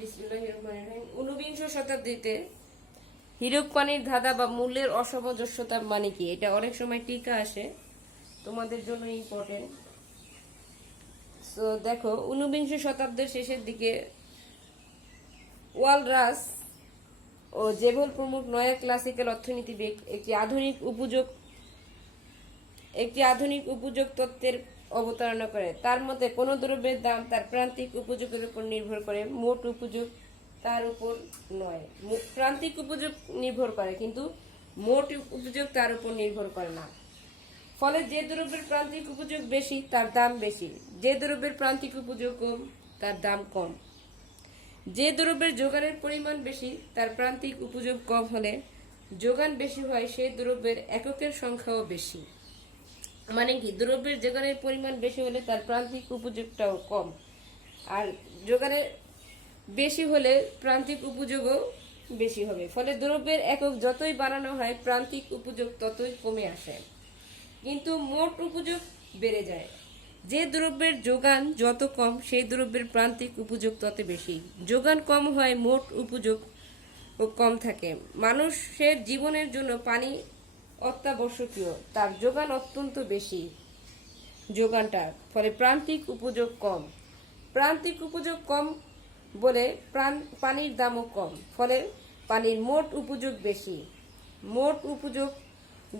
বিসমিল্লাহির রহমানির রহিম। ঊনবিংশ শতাব্দীতে হীরক পানির ধাঁধা বা মূল্যের অসামঞ্জস্যতা মানে কি, এটা অনেক সময় টিকা আসে, তোমাদের জন্য ইম্পর্টেন্ট। সো দেখো, ঊনবিংশ শতাব্দীর শেষের দিকে ওয়ালরাস ও জেভল প্রমুখ নয়া ক্লাসিক্যাল অর্থনীতিবিদ একটি আধুনিক উপযোগ তত্ত্বের অবতারণা করে। তার মতে কোনো দ্রব্যের দাম তার প্রান্তিক উপযোগের উপর নির্ভর করে, মোট উপযোগ তার উপর নয়। প্রান্তিক উপযোগ নির্ভর করে, কিন্তু মোট উপযোগ তার উপর নির্ভর করে না। ফলে যে দ্রব্যের প্রান্তিক উপযোগ বেশি তার দাম বেশি, যে দ্রব্যের প্রান্তিক উপযোগ কম তার দাম কম। যে দ্রব্যের যোগানের পরিমাণ বেশি তার প্রান্তিক উপযোগ কম হলে যোগান বেশি হয়, সেই দ্রব্যের এককের সংখ্যাও বেশি। মানে কি, দ্রব্যের যোগানের পরিমাণ বেশি হলে তার প্রান্তিক উপযোগটাও কম, আর যোগানের বেশি হলে প্রান্তিক উপযোগও বেশি হবে। ফলে দ্রব্যের একক যতই বাড়ানো হয় প্রান্তিক উপযোগ ততই কমে আসে, কিন্তু মোট উপযোগ বেড়ে যায়। যে দ্রব্যের যোগান যত কম সেই দ্রব্যের প্রান্তিক উপযোগ তত বেশি। যোগান কম হয়, মোট উপযোগ কম থাকে। মানুষের জীবনের জন্য পানি অত্যাবশ্যকীয়, তার যোগান অত্যন্ত বেশি ফলে প্রান্তিক উপযোগ কম। প্রান্তিক উপযোগ কম বলে পানির দামও কম, ফলে পানির মোট উপযোগ বেশি। মোট উপযোগ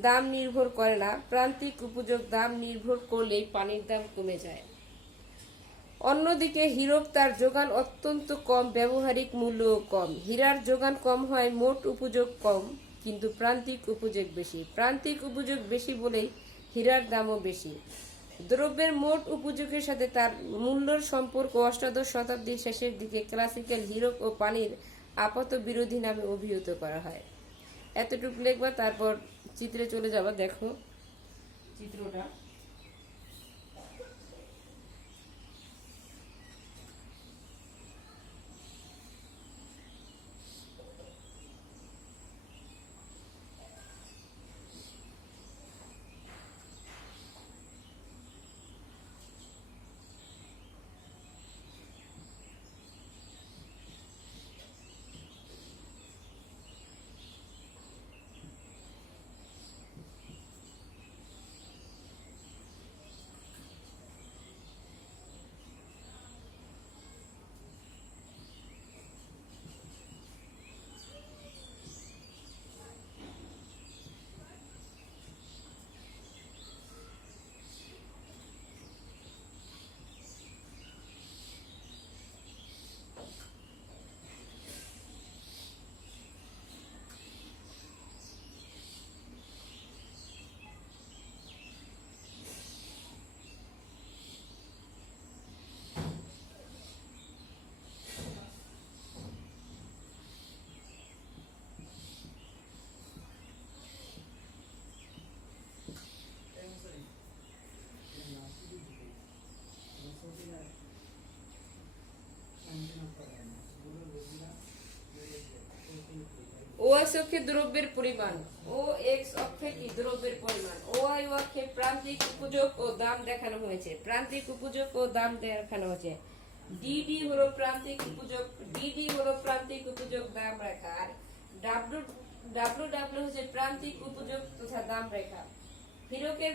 দাম নির্ভর করে না, প্রান্তিক উপযোগ দাম নির্ভর করলেই পানির দাম কমে যায়। অন্যদিকে হীরক, তার যোগান অত্যন্ত কম, ব্যবহারিক মূল্যও কম। হীরার যোগান কম হয়, মোট উপযোগ কম, কিন্তু প্রান্তিক উপযোগ বেশি। প্রান্তিক উপযোগ বেশি বলেই হীরার দামও বেশি। দ্রব্যের মোট উপযোগের সাথে তার মূল্যর সম্পর্ক অষ্টাদশ শতাব্দীর শেষের দিকে ক্লাসিক্যাল হীরক ও পানির আপাত বিরোধী নামে অভিহিত করা হয়। এতটুকু লিখবা, তারপর চিত্রে চলে যাবা। দেখো চিত্রটা। ও এক্স অক্ষে দ্রব্যের পরিমাণ, ও এক্স অক্ষে কি দ্রব্যের পরিমাণ, ও ওয়াই অক্ষে প্রান্তিক উপযোগ ও দাম দেখানো হয়েছে। প্রান্তিক উপযোগ ও দাম দেখানো হয়েছে। ডিডি হলো প্রান্তিক উপযোগ, দাম রেখা, আর ডাব্লিউ ডাব্লিউ হচ্ছে প্রান্তিক উপযোগ তথা দাম রেখা। হীরকের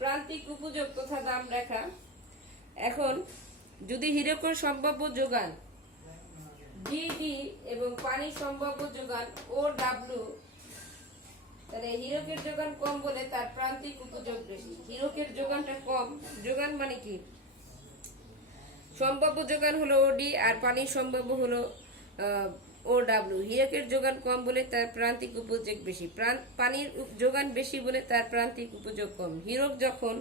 প্রান্তিক উপযোগ তথা দাম রেখা। এখন যদি হীরকের সম্ভাব্য যোগান ডিডি এবং পানির সম্ভাব্য যোগান ও ডাব্লিউ, তাহলে হীরকের যোগান কম বলে তার প্রান্তিক উপযোগ বেশি। হীরকের যোগানটা কম, যোগান মানে কি, সম্ভাব্য যোগান হলো ওডি আর পানির সম্ভাব্য হলো ও ডাব্লিউ। হীরকের যোগান কম বলে তার প্রান্তিক উপযোগ বেশি, পানির যোগান বেশি বলে তার প্রান্তিক উপযোগ কম। হীরক যখন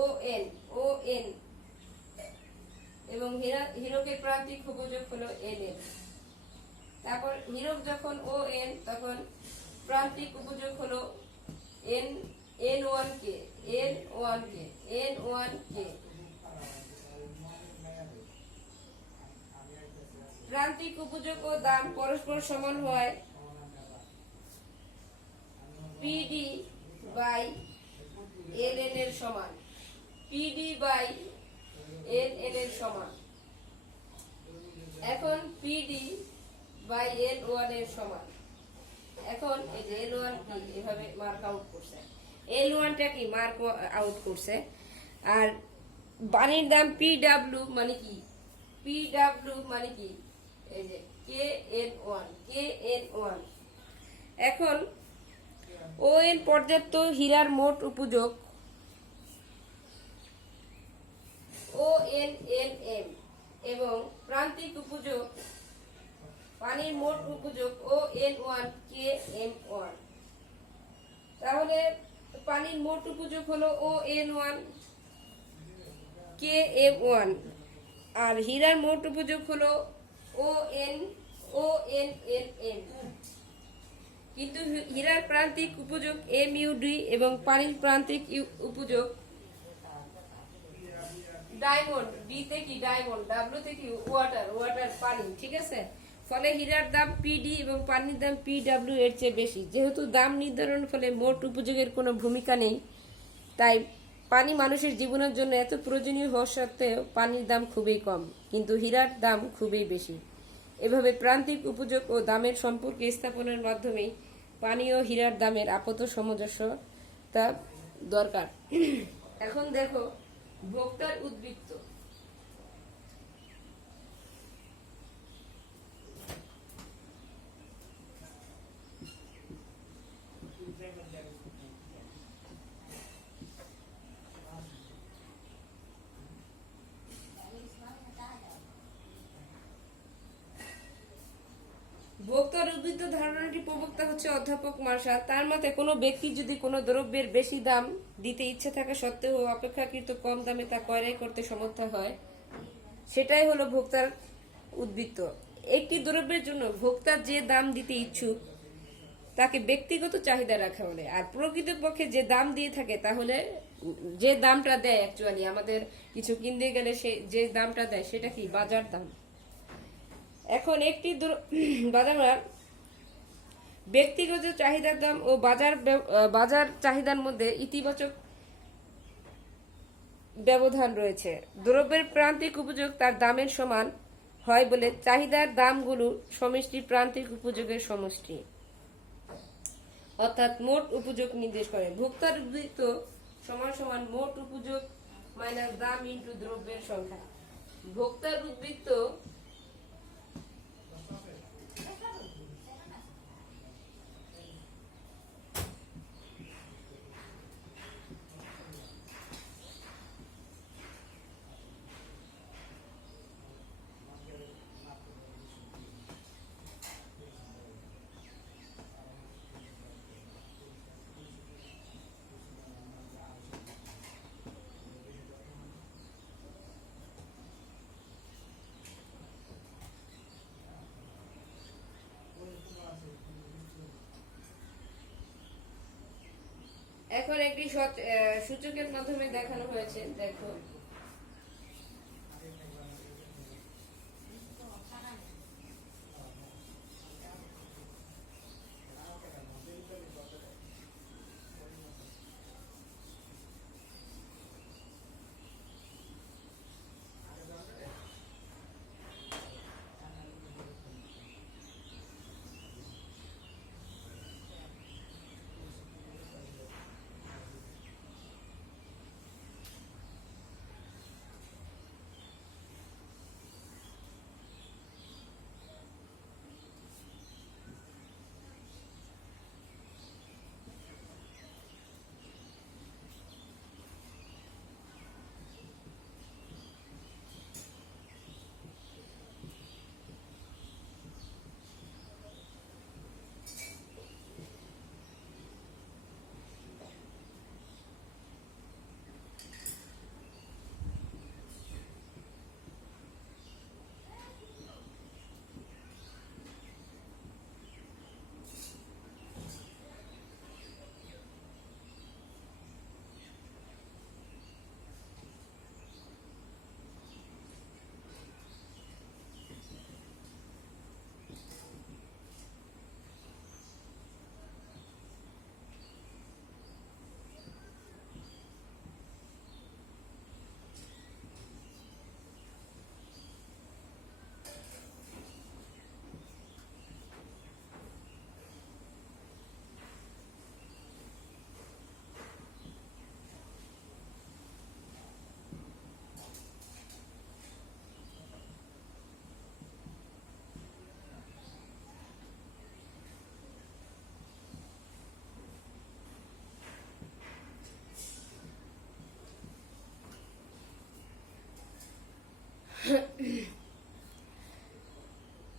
ও এন এবং হীরকের প্রান্তিক উপযোগ হলো এন। তারপর হীরক যখন ও এন তখন প্রান্তিক উপযোগ হলো এন ওয়ান কে। প্রান্তিক উপযোগ ও দাম পরস্পর সমান হয় পিডি বাই এল এন এর সমান। পিডি বাই এন এল এর সমান। এখন পিডি বাই এল ওয়ান এর সমান। এখন এই যে এল ওয়ান কি এভাবে মার্ক আউট করছে, এল ওয়ানটা কি মার্ক আউট করছে। আর পানির দাম পি ডাব্লিউ মানে কি, পি ডাব্লিউ মানে কি এই যে K N one, K N one. এখন ও এন পর্যাপ্ত হীরার মোট উপযোগ ও এন এন এম এবং প্রান্তিক উপযোগ পানির মোট উপযোগ O N one K M one. তাহলে পানির মোট উপযোগ হলো O N one K M one, আর হীরার মোট উপযোগ হলো ও এন এন এম। কিন্তু হীরার প্রান্তিক উপযোগ এম ইউ ডি এবং পানির প্রান্তিক উপযোগ ডায়মন্ড, ডি তে কি ডায়মন্ড, ডাব্লিউ তে কি ওয়াটার, ওয়াটার পানি, ঠিক আছে। ফলে হীরার দাম পিডি এবং পানির দাম পি ডাব্লিউ এর চেয়ে বেশি। যেহেতু দাম নির্ধারণ ফলে মোট উপযোগের কোনো ভূমিকা নেই, তাই পানি মানুষের জীবনের জন্য এত প্রয়োজনীয় হওয়া সত্ত্বেও পানির দাম খুবই কম, কিন্তু হীরার দাম খুবই বেশি। এভাবে প্রান্তিক উপযোগ ও দামের সম্পর্ক স্থাপনের মাধ্যমেই পানি ও হীরার দামের আপাত সামঞ্জস্যতা দরকার। এখন দেখো ভোক্তার উদ্বৃত্ত। ভোক্তার উদ্বৃত্ত ধারণাটি প্রবক্তা হচ্ছে অধ্যাপক মার্শাল। তার মতে কোনো ব্যক্তি যদি কোনো দ্রব্যের বেশি দাম দিতে ইচ্ছে থাকা সত্ত্বেও অপেক্ষাকৃত কম দামে তা ক্রয় করতে সমর্থ হয়, সেটাই হলো ভোক্তার উদ্বৃত্ত। একটি দ্রব্যের জন্য ভোক্তা যে দাম দিতে ইচ্ছুক তাকে ব্যক্তিগত চাহিদা রাখা বলে। আর প্রকৃতপক্ষে যে দাম দিয়ে থাকে তাহলে যে দামটা দেয়, অ্যাকচুয়ালি আমাদের কিছু কিনতে গেলে সে যে দামটা দেয় সেটা কি বাজার দাম। এখন একটি বাজার ব্যক্তিগত চাহিদার দাম ও বাজার চাহিদার মধ্যে ইতিবাচক ব্যবধান রয়েছে। দ্রব্যের প্রান্তিক উপযোগ তার দামের সমান হয় বলে চাহিদার দামগুলো সমষ্টি প্রান্তিক উপযোগের সমষ্টি, অর্থাৎ মোট উপযোগ নির্দেশ করে। ভোক্তার উদ্বৃত্ত সমান সমান মোট উপযোগ মাইনাস দাম ইনটু দ্রব্যের সংখ্যা। ভোক্তার উদ্বৃত্ত এখন একটি সূচকের মাধ্যমে দেখানো হয়েছে, দেখো।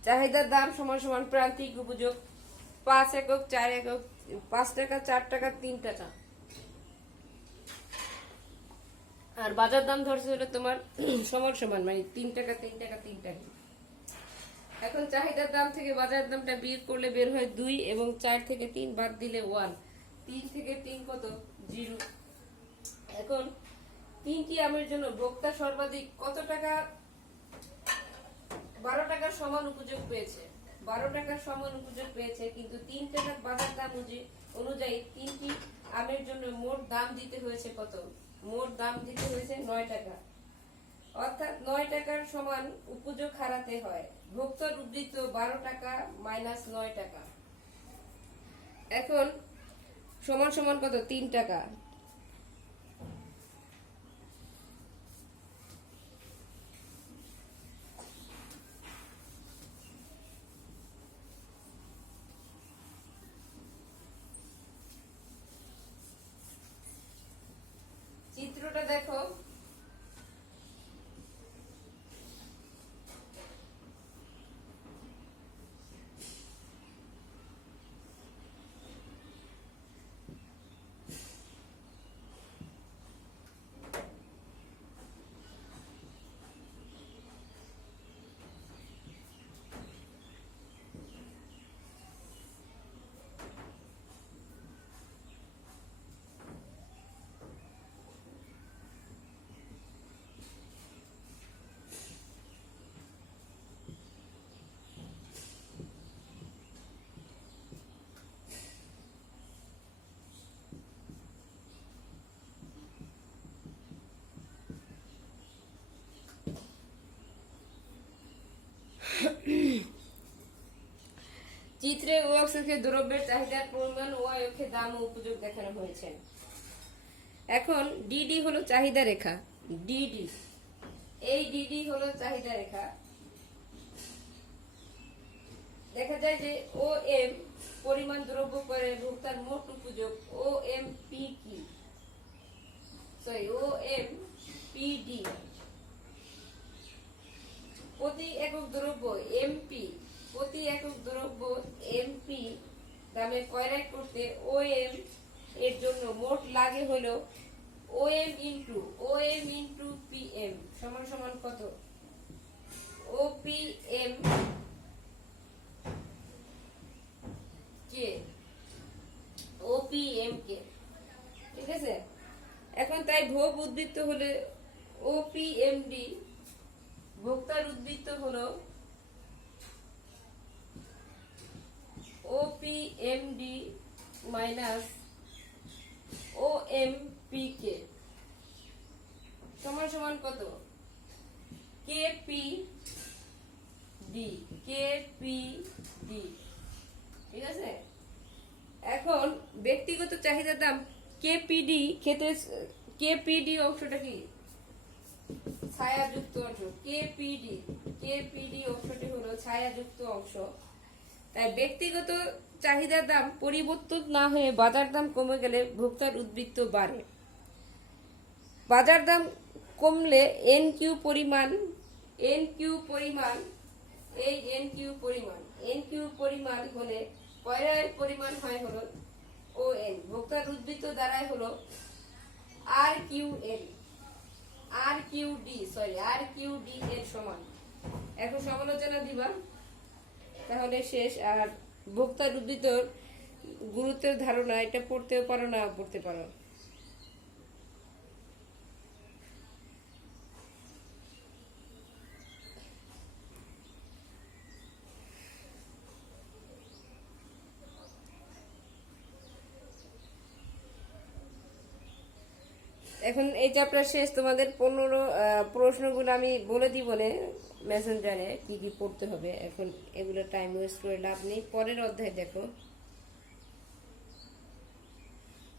চাহিদার দাম সমান সমান প্রান্তিক উপযোগ 5 একক 4 একক 5 টাকা 4 টাকা 3 টাকা। আর বাজার দাম ধরছে হলো তোমার সমান সমান মানে 3 টাকা 3 টাকা 3 টাকা। এখন চাহিদার দাম থেকে বাজার দামটা বিয়োগ করলে বের হয় 2 এবং 4 থেকে 3 বাদ দিলে 1। 3 থেকে 3 কত? 0। এখন 3টি আমের জন্য ভোক্তা সর্বাধিক কত টাকা? 12 টাকার সমান উপযোগ পেয়েছে। 12 টাকার সমান উপযোগ পেয়েছে, কিন্তু 3 টাকার বাজার দাম অনুযায়ী 3টি আমের জন্য মোট দাম দিতে হয়েছে কত? মোট দাম দিতে হয়েছে 9 টাকা। অর্থাৎ 9 টাকার সমান উপযোগ হারাতে হয়। ভোক্তার উদ্ধৃত 12 টাকা মাইনাস 9 টাকা। এখন সমান সমান কত? 3 টাকা। চিত্রটা দেখো। চিত্রে ও অক্ষে দ্রব্যের চাহিদার পরিমাণ ও অক্ষে দাম ও উপযোগ দেখানো হয়েছে। এখন ডিডি হলো চাহিদা রেখা। ডিডি, এই ডিডি হলো চাহিদা রেখা। দেখা যায় যে ও এম পরিমাণ দ্রব্য করে ভোক্তার মোট উপযোগ। ও এম পি কি ও এম পি ডি প্রতি একক দ্রব্য এমপি, প্রতি একক দ্রব্য এমপি দামে ক্রয় করতে ও এম এর জন্য মোট লাগে হলো O M into P M সমান সমান কত? ও পি এম কে, ও পি এম কে। ঠিক আছে। এখন তাই ভোগ উদ্বৃত্ত হলে ও পি এম ডি, ভোক্তার উদ্বৃত্ত হলো ওপিএমডি মাইনাস ওএমপিকে সমান সমান কত? কেপিডি। ঠিক আছে। এখন ব্যক্তিগত চাহিদার দাম কেপিডি ক্ষেত্রে কেপিডি অংশটা কি? ছায়াযুক্ত অংশ। কেপিডি অংশটি হলো ছায়াযুক্ত অংশ। তাই ব্যক্তিগত চাহিদার দাম পরিবর্তন না হয়ে বাজার দাম কমে গেলে ভোক্তার উদ্বৃত্ত বাড়ে। বাজার দাম কমলে এনকিউ পরিমাণ হলে ক্রয়ের পরিমাণ হয় হলো ও এন, ভোক্তার উদ্বৃত্ত দ্বারাই হলো আর কিউডি এর সমান। এখন সমালোচনা দিবা, তাহলে শেষ। আর ভোক্তার উদ্ধৃত গুরুত্বের ধারণা, এটা পড়তেও পারো না পড়তে পারো। এখন এই চ্যাপ্টার শেষ। তোমাদের 15 প্রশ্নগুলো আমি বলে দিব মেসেঞ্জারে কি কি পড়তে হবে। এখন এগুলো টাইম ওয়েস্ট করে লাভ নেই। পরের অধ্যায় দেখো।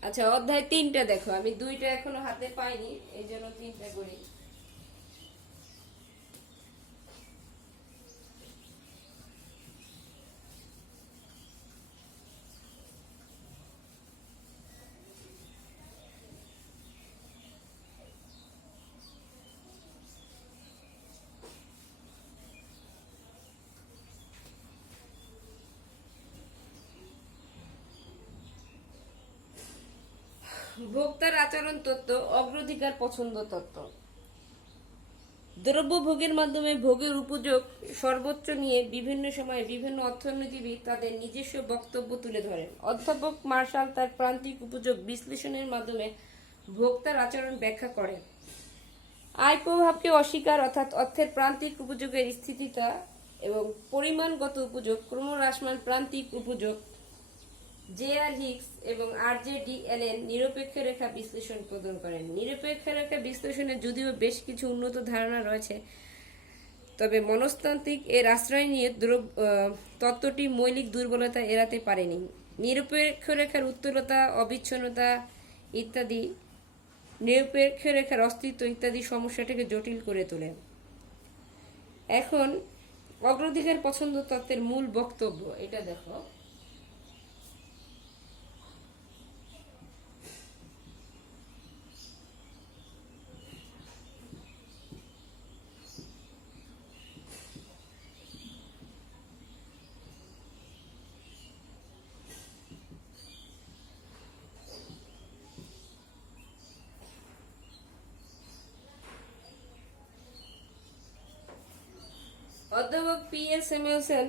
আচ্ছা, অধ্যায় 3টা দেখো। আমি 2টা এখনো হাতে পাইনি, এই জন্য 3টা করি। ভোক্তার আচরণ তত্ত্ব, অগ্রাধিকার পছন্দ তত্ত্ব। দ্রব্য ভোগের মাধ্যমে ভোগের উপযোগ সর্বোচ্চ নিয়ে বিভিন্ন সময়ে বিভিন্ন অর্থনীতিবিদ তাদের নিজস্ব বক্তব্য তুলে ধরেন। অধ্যাপক মার্শাল তার প্রান্তিক উপযোগ বিশ্লেষণের মাধ্যমে ভোক্তার আচরণ ব্যাখ্যা করেন। আয় প্রভাবকে অস্বীকার অর্থাৎ অর্থের প্রান্তিক উপযোগের স্থিতিতা এবং পরিমাণগত উপযোগ, ক্রমহ্রাসমান প্রান্তিক উপযোগ, জে.আর. হিক্স এবং আর.জে.ডি. অ্যালেন নিরপেক্ষ রেখা বিশ্লেষণ প্রদান করেন। নিরপেক্ষ রেখা বিশ্লেষণে যদিও বেশ কিছু উন্নত ধারণা রয়েছে, তবে মনস্তাত্ত্বিক এর আশ্রয় নিয়ে তত্ত্বটি মৌলিক দুর্বলতা এড়াতে পারেনি। নিরপেক্ষ রেখার উত্তরতা, অবিচ্ছিন্নতা ইত্যাদি নিরপেক্ষ রেখার অস্তিত্ব ইত্যাদি সমস্যাটিকে জটিল করে তোলে। এখন অগ্রাধিকার পছন্দ তত্ত্বের মূল বক্তব্য এটা দেখো। অধ্যাপক পি.এল. স্যামুয়েলসন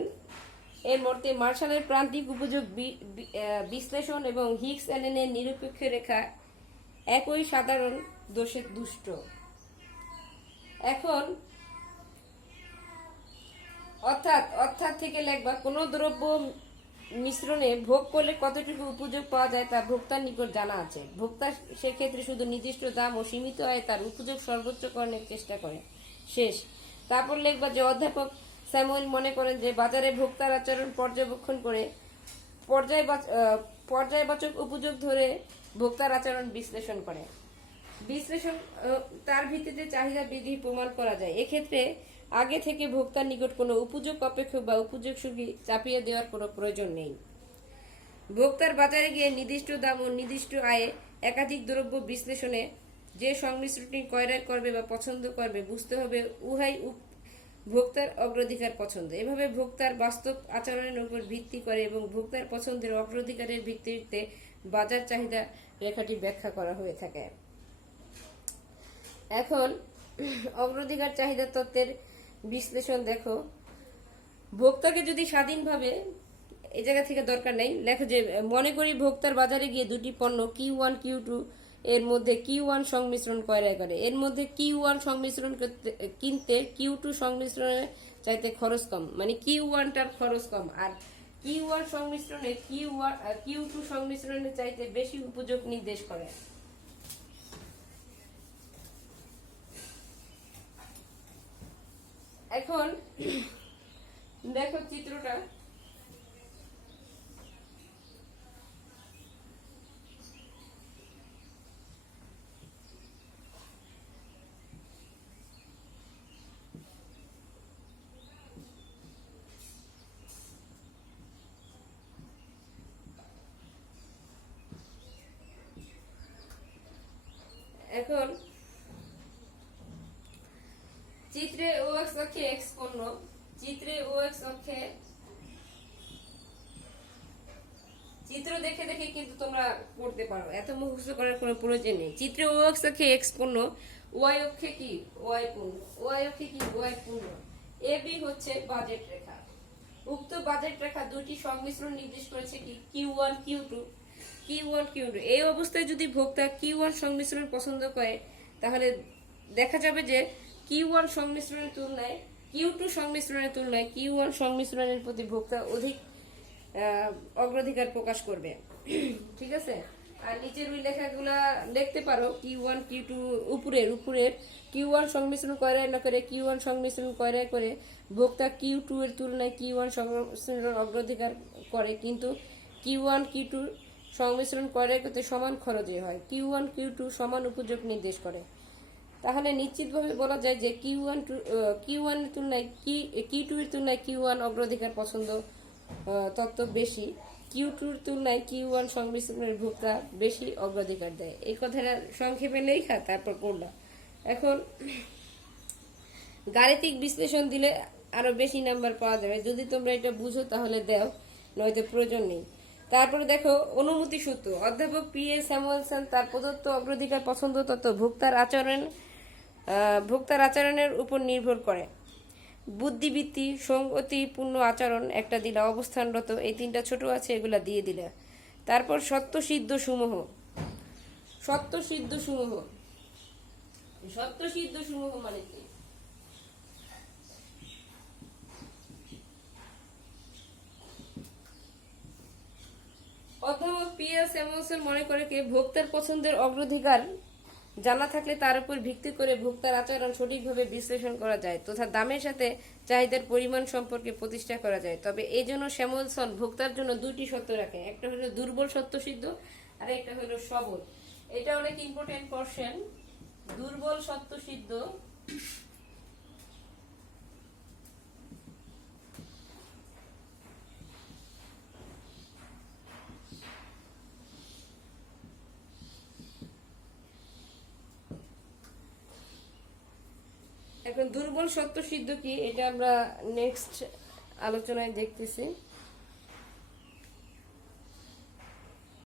এর মতে মার্শালের প্রান্তিক উপযোগ বিশ্লেষণ এবং হিক্স অ্যালেনের নিরপেক্ষ রেখা একই সাধারণ দোষে দুষ্ট। এখন অর্থাৎ থেকে লেখবা কোন দ্রব্য মিশ্রণে ভোগ করলে কতটুকু উপযোগ পাওয়া যায় তা ভোক্তার নিকট জানা আছে। ভোক্তা সেক্ষেত্রে শুধু নির্দিষ্ট দাম ও সীমিত আয়ে তার উপযোগ সর্বোচ্চকরণের চেষ্টা করে। শেষ। তারপর লিখবা যে অধ্যাপক স্যামুয়েল মনে করেন যে বাজারে ভোক্তার আচরণ পর্যবেক্ষণ করে পর্যায়বাচক উপযোগ ধরে ভোক্তার আচরণ বিশ্লেষণ করে। বিশ্লেষণ তার ভিত্তিতে চাহিদা বৃদ্ধি প্রমাণ করা যায়। এক্ষেত্রে আগে থেকে ভোক্তার নিকট কোনো উপযোগ অপেক্ষক বা উপযোগ সুখী চাপিয়ে দেওয়ার কোনো প্রয়োজন নেই। ভোক্তার বাজারে গিয়ে নির্দিষ্ট দাম ও নির্দিষ্ট আয়ে একাধিক দ্রব্য বিশ্লেষণে যে সংমিশ্রণটি ক্রয় করবে বা পছন্দ করবে বুঝতে হবে উহাই ভোক্তার অগ্রাধিকার পছন্দ। এভাবে ভোক্তার বাস্তব আচরণের উপর ভিত্তি করে এবং ভোক্তার পছন্দের অগ্রাধিকারের ভিত্তিতে বাজার চাহিদা রেখাটি ব্যাখ্যা করা হয়ে থাকে। এখন অগ্রাধিকার চাহিদা তত্ত্বের বিশ্লেষণ দেখো। ভোক্তাকে যদি স্বাধীনভাবে এই জায়গা থেকে দরকার নেই, লেখো যে মনে করি ভোক্তার বাজারে গিয়ে দুটি পণ্য Q1 Q2 এর মধ্যে Q1 সংমিশ্রণ ক্রয় করে। এর মধ্যে Q1 সংমিশ্রণ কিনতে Q2 সংমিশ্রণের চাইতে খরচ কম, মানে Q1 টার খরচ কম, আর Q1 সংমিশ্রণে Q2 সংমিশ্রণের চাইতে বেশি উপযোগ নির্দেশ করে। এখন দেখো চিত্রটা। এখন চিত্রে OX অক্ষে X পণ্য, চিত্রে OX অক্ষে চিত্র দেখে দেখে কিন্তু তোমরা করতে পারো, এত মুখস্থ করার কোনো প্রয়োজন নেই। চিত্রে OX অক্ষে X পণ্য, Y অক্ষে কি Y পণ্য, Y অক্ষে কি Y পণ্য। AB হচ্ছে বাজেট রেখা। উক্ত বাজেট রেখা দুটি সংমিশ্রণ নির্দেশ করেছে কি Q1 Q2। এই অবস্থায় যদি ভোক্তা Q1 সংমিশ্রণ পছন্দ করে তাহলে দেখা যাবে যে Q1 সংমিশ্রণের তুলনায় Q2 সংমিশ্রণের তুলনায় Q1 সংমিশ্রণের প্রতি ভোক্তা অধিক অগ্রাধিকার প্রকাশ করবে। ঠিক আছে। আর নিচের ওই লেখাগুলা দেখতে পারো। Q1 Q2 উপরের Q1 সংমিশ্রণ ক্রয় না করে Q1 সংমিশ্রণ ক্রয় করে ভোক্তা Q2 এর তুলনায় Q1 সংমিশ্রণ অগ্রাধিকার করে, কিন্তু Q1 Q2 সংমিশ্রণ ক্রয় করতে সমান খরচে হয়। Q1 Q2 সমান উপযোগ নির্দেশ করে। তাহলে নিশ্চিতভাবে বলা যায় যে Q1 এর তুলনায় Q2 এর তুলনায় Q1 অগ্রাধিকার পছন্দ তত্ত্ব বেশি। Q2 এর তুলনায় Q1 সংমিশ্রণের ভোক্তা বেশি অগ্রাধিকার দেয়। এই কথাটা সংক্ষেপে লেখা তারপর পড়লাম। এখন গাণিতিক বিশ্লেষণ দিলে আরো বেশি নাম্বার পাওয়া যাবে। যদি তোমরা এটা বুঝো তাহলে দাও, নয়তো প্রয়োজন নেই। তারপরে দেখো অনুমতি সূত্র। অধ্যাপক P.A. স্যামুয়েলসন তার প্রদত্ত অগ্রাধিকার পছন্দ তত্ত্ব ভোক্তার আচরণের উপর নির্ভর করে। বুদ্ধিবৃত্তি, সঙ্গতিপূর্ণ আচরণ একটা দিলা, অবস্থানরত, এই তিনটা ছোট আছে, এগুলা দিয়ে দিলা। তারপর সত্যসিদ্ধ সমূহ মানে কি? অধ্যাপক P.A. স্যামুয়েলসন মনে করে কি ভোক্তার পছন্দের অগ্রাধিকার জানা থাকলে তার উপর ভিত্তি করে ভোক্তার আচরণ সঠিকভাবে বিশ্লেষণ করা যায় তথা দামের সাথে চাহিদার পরিমাণ সম্পর্কে প্রতিষ্ঠা করা যায়। তবে এই জন্য স্যামুয়েলসন ভোক্তার জন্য দুইটি শর্ত রাখে, একটা হলো দুর্বল সত্যসিদ্ধ আর একটা হলো সবল। এটা অনেক ইম্পর্টেন্ট কোশ্চেন। দুর্বল সত্যসিদ্ধ এখন দুর্বল সত্যসিদ্ধ কি এটা আমরা নেক্সট আলোচনায় দেখতেছি।